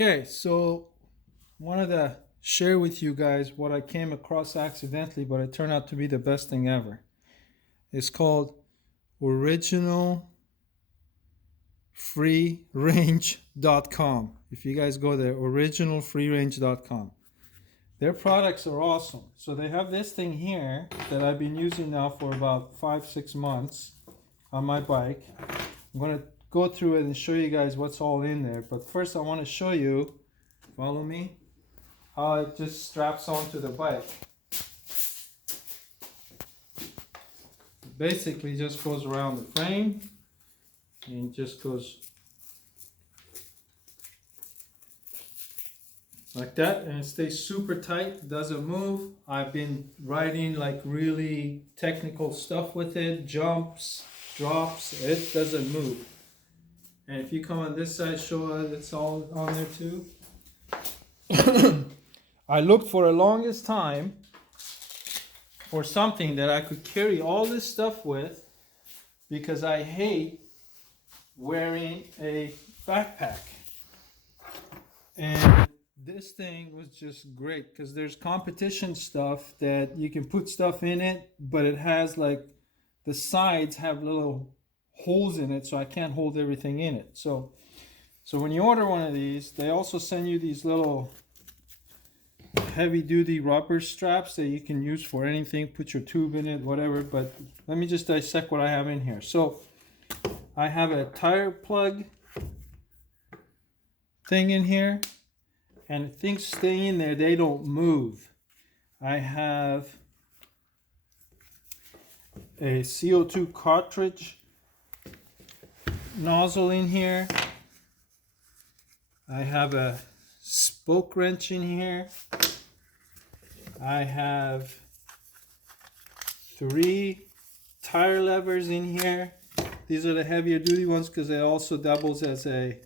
Okay, so wanted to share with you guys what I came across accidentally, but it turned out to be the best thing ever. It's called originalfreerange.com. If you guys go there, originalfreerange.com. Their products are awesome. So they have this thing here that I've been using now for about 5-6 months on my bike. I'm going to go through it and show you guys what's all in there. But first I want to show you, follow me, how it just straps onto the bike. It basically just goes around the frame and just goes like that, and it stays super tight, doesn't move. I've been riding like really technical stuff with it, jumps, drops, it doesn't move. And if you come on this side, show it's all on there too. I looked for the longest time for something that I could carry all this stuff with, because I hate wearing a backpack. And this thing was just great because there's competition stuff that you can put stuff in it, but it has like the sides have little holes in it, so I can't hold everything in it. So when you order one of these, they also send you these little heavy duty rubber straps that you can use for anything, put your tube in it, whatever. But let me just dissect what I have in here. So I have a tire plug thing in here, and things stay in there, they don't move. I have a CO2 cartridge nozzle in here. I have a spoke wrench in here. I have 3 tire levers in here. These are the heavier duty ones because it also doubles as a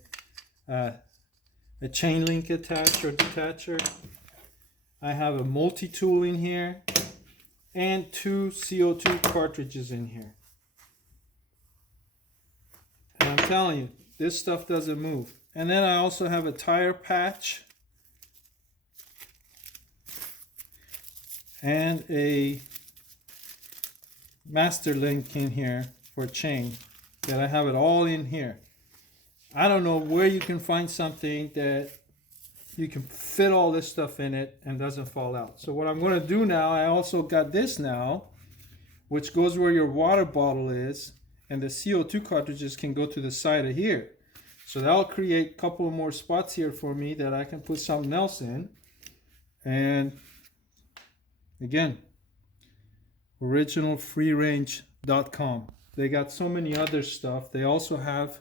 chain link attacher or detacher. I have a multi-tool in here and 2 CO2 cartridges in here. And I'm telling you, this stuff doesn't move. And then I also have a tire patch and a master link in here for chain, that I have it all in here. I don't know where you can find something that you can fit all this stuff in it and doesn't fall out. So what I'm going to do now, I also got this now, which goes where your water bottle is, and the CO2 cartridges can go to the side of here. So that'll create a couple more spots here for me that I can put something else in. And again, originalfreerange.com. They got so many other stuff. They also have,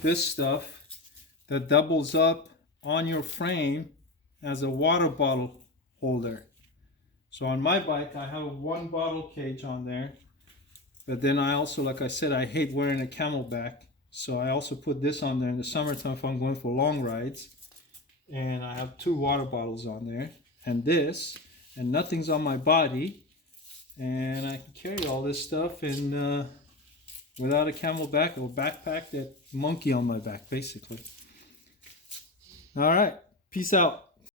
this stuff that doubles up on your frame as a water bottle holder. So on my bike, I have a 1 bottle cage on there, but then I also, like I said, I hate wearing a CamelBak, so I also put this on there in the summertime if I'm going for long rides. And I have 2 water bottles on there, and this, and nothing's on my body, and I can carry all this stuff and without a CamelBak or backpack, that monkey on my back, basically. All right, peace out.